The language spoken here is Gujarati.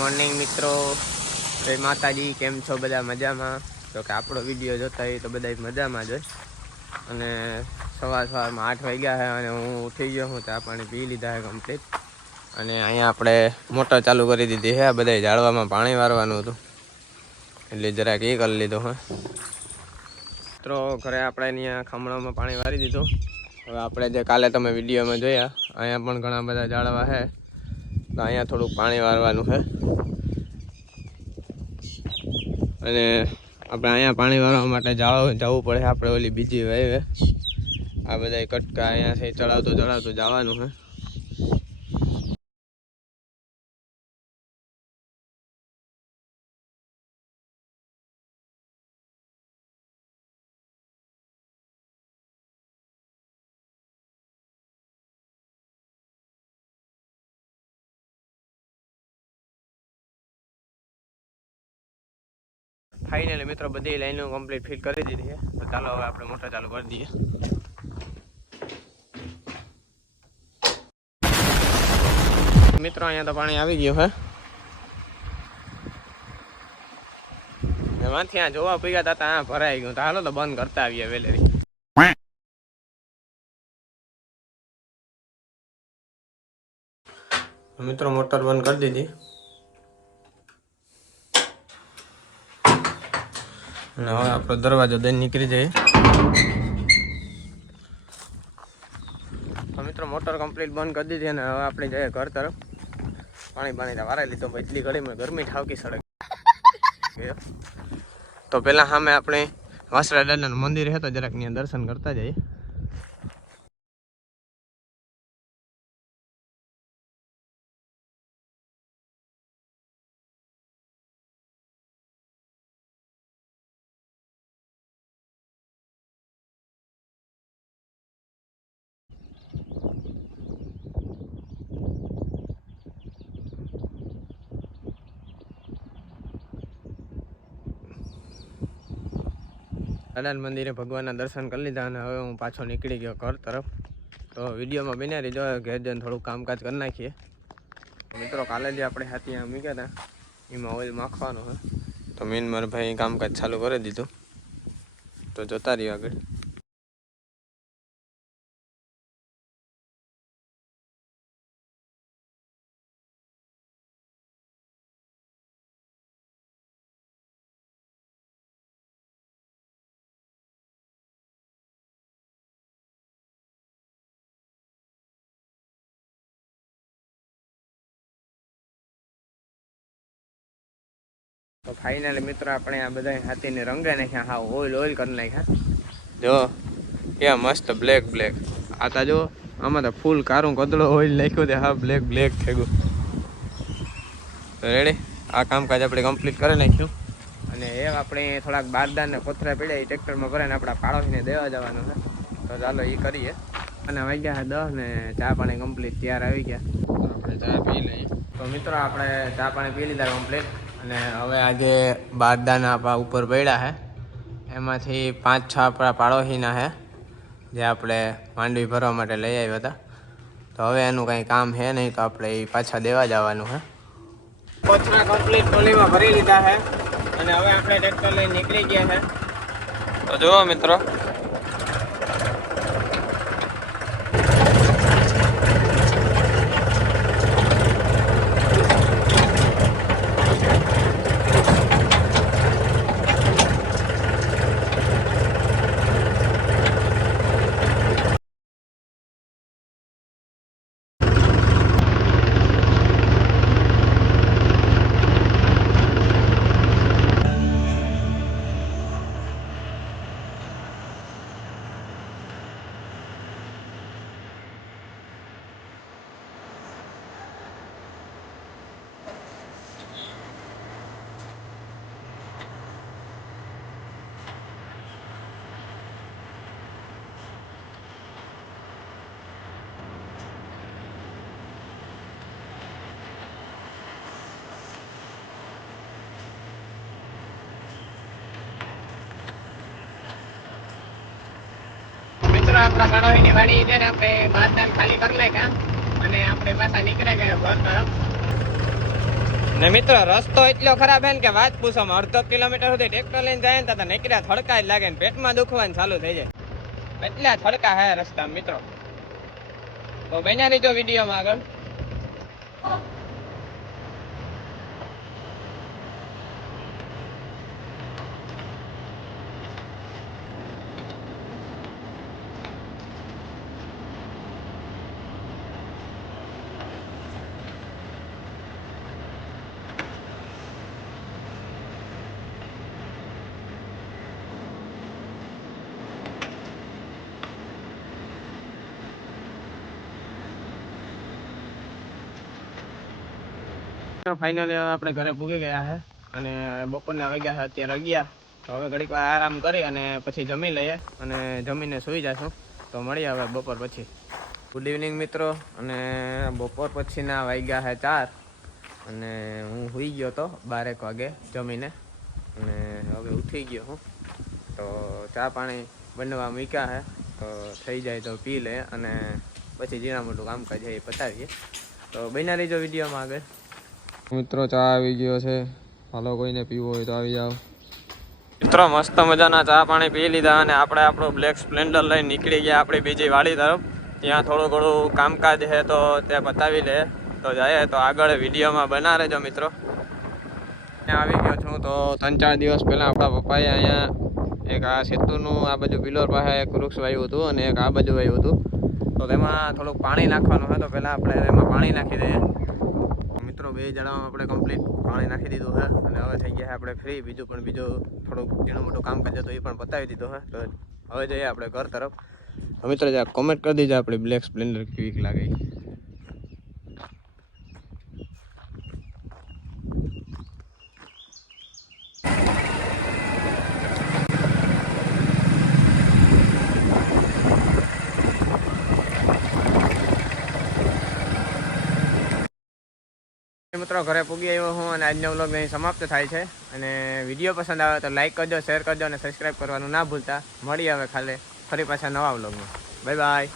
મોર્નિંગ મિત્રો, જય માતાજી. કેમ છો બધા? મજામાં? તો કે આપણો વિડીયો જોતા હોય તો બધા મજામાં જ હોય. અને સવારમાં 8 વાગ્યા છે અને હું ઉઠી ગયો હું. ચા પાણી પી લીધા છે કમ્પ્લીટ. અને અહીંયા આપણે મોટર ચાલુ કરી દીધી છે. બધા ઝાડવામાં પાણી વારવાનું હતું એટલે જરાક એ કરી લીધું. હા મિત્રો, ઘરે આપણે અહીંયા ખામણામાં પાણી વારી દીધું. હવે આપણે જે કાલે તમે વિડીયોમાં જોયા, અહીંયા પણ ઘણા બધા ઝાડવા છે. તો અહીંયા થોડુંક પાણી વારવાનું છે. અને આપણે અહીંયા પાણી વારવા માટે જવું પડે. આપણે ઓલી બીજી વાવે આ બધા કટકા અહીંયાથી ચડાવતું જવાનું છે. ફાઇનલી મિત્રો બધી લાઈનો કમ્પ્લીટ ફિટ કરી દીધી છે. તો ચાલો હવે આપણે મોટર ચાલુ કરી દઈએ. મિત્રો અહીંયા તો પાણી આવી ગયું છે. એમાંથી આ જોવા પીગા હતા ત્યાં ભરાઈ ગયું. તો હાલો તો બંધ કરતા આવીએ વેલેરી. મિત્રો મોટર બંધ કરી દીધી અને હવે આપણો દરવાજો દઈને નીકળી જાય. તો મિત્રો મોટર કમ્પ્લીટ બંધ કરી દીધી અને હવે આપણે જઈએ ઘર તરફ. પાણી વારાઈ લીધું. એટલી ઘડીમાં ગરમી ઠાવકી સડક. તો પહેલાં સામે આપણે વાસરા દાદાનું મંદિર છે, તો જરાક ત્યાં દર્શન કરતા જઈએ. દાદાના મંદિરે ભગવાનના દર્શન કરી લીધા અને હવે હું પાછો નીકળી ગયો ઘર તરફ. તો વિડીયોમાં બન્યા રહીજો. ઘેર જઈને થોડુંક કામકાજ કરી નાખીએ. મિત્રો કાલે જે આપણે હાથી મૂક્યા હતા એમાં ઓઇલ માખવાનું હોય. તો મેન મારા ભાઈ કામકાજ ચાલુ કરી દીધું. તો જોતા રહ્યો આગળ. તો ફાઇનલી મિત્રો આપણે આ બધા હાથીને રંગે નાખ્યા. હા ઓઇલ કરી નાખ્યા. જો ક્યાં મસ્ત બ્લેક. આ તા જો આમાં તો ફૂલ કારું કદડો ઓઇલ નાખ્યો તે હા બ્લેક થઈ ગયું. તો રેડી આ કામકાજ આપણે કમ્પ્લીટ કરી નાખ્યું. અને એ આપણે થોડાક બારદાન ને કોથરા પડ્યા એ ટ્રેક્ટરમાં ભરાઈને આપણા પાડોશીને દેવા જવાનું છે. તો ચાલો એ કરીએ. અને વાગ્યા 10 ને ચા પાણી કમ્પ્લીટ તૈયાર આવી ગયા. તો આપણે ચા પી લઈએ. તો મિત્રો આપણે ચા પાણી પી લીધા કમ્પ્લીટ. અને હવે આજે બારદાન આપણા ઉપર પડ્યા છે. એમાંથી 5-6 આપણા પાડોશીના છે જે આપણે માંડવી ભરવા માટે લઈ આવ્યા હતા. તો હવે એનું કંઈ કામ છે નહીં, તો આપણે એ પાછા દેવા જવાનું છે. કોથળા કમ્પ્લીટ ટોલીમાં ભરી લીધા છે અને હવે આપણે ટ્રેક્ટર લઈને નીકળી ગયા છે. તો જુઓ મિત્રો, આપણા પાડોશીની વાડી છે ને આપણે બારદાન ખાલી કરી નાખ્યા અને આપણે પાછા નીકળી ગયા ઘર તરફ. ને મિત્રો રસ્તો એટલો ખરાબ હે ને કે વાત પૂછો, અડધો કિલોમીટર સુધી ટ્રેક્ટર લઈને જાય ને તો નીકળ્યા થડકા જ લાગે ને પેટમાં દુખવાનું ચાલુ થઈ જાય, એટલા થડકા હે રસ્તા મિત્રો. તો બન્યા રહીજો વિડીયોમાં આગળ. ફાઇનલી આપણે ઘરે પૂગી ગયા છે અને બપોરના વાગ્યા છે અત્યારે 11. તો હવે ઘડીક વાર આરામ કરી અને પછી જમી લઈએ અને જમીને સૂઈ જશું. તો મળીએ હવે બપોર પછી. ગુડ ઇવનિંગ મિત્રો. અને બપોર પછીના વાગ્યા છે 4 અને હું સૂઈ ગયો તો 12 વાગે જમીને અને હવે ઉઠી ગયો હું. તો ચા પાણી બનવા મૂક્યા છે, તો થઈ જાય તો પી લે અને પછી જીણા મોટું કામકાજ એ પતાવીએ. તો બન્યા રહીજો વિડીયોમાં આગળ. મિત્રો ચા આવી ગયો છે, હાલો કોઈને પીવો હોય તો આવી જાઓ. મિત્રો મસ્ત મજાના ચા પાણી પી લીધા અને આપણે આપણું બ્લેક સ્પ્લેન્ડર લઈને નીકળી ગયા આપણી બીજી વાડી તરફ. ત્યાં થોડું ઘણું કામકાજ છે તો ત્યાં બતાવી લે. તો જાય તો આગળ વિડીયોમાં બના રહેજો મિત્રો. આવી ગયો છું તો 3-4 દિવસ પહેલાં આપણા પપ્પાએ અહીંયા એક આ સેતુનું આ બાજુ પિલોર પાસે એક વૃક્ષ વાવ્યું હતું અને એક આ બાજુ વાવ્યું હતું. તો તેમાં થોડુંક પાણી નાખવાનું હોય તો પહેલાં આપણે એમાં પાણી નાખી દઈએ. મિત્રો 2 જણામાં આપણે કમ્પ્લીટ પાણી નાખી દીધું છે અને હવે થઈ ગયા આપણે ફ્રી. બીજું થોડુંક ઝીણું મોટું કામકાજ હતું એ પણ પતાવી દીધું છે. તો હવે જઈએ આપણે ઘર તરફ. તો મિત્રો કોમેન્ટ કરી દીજો આપણી બ્લેક સ્પ્લેન્ડર કેવી લાગે. મિત્રો ઘરે પૂગી આવ્યો હું અને આજનો વ્લોગ અહીં સમાપ્ત થાય છે. અને વિડીયો પસંદ આવે તો લાઈક કરજો, શેર કરજો અને સબસ્ક્રાઈબ કરવાનું ના ભૂલતા. મળીએ હવે ફરી પાછા નવા વ્લોગમાં. Bye bye.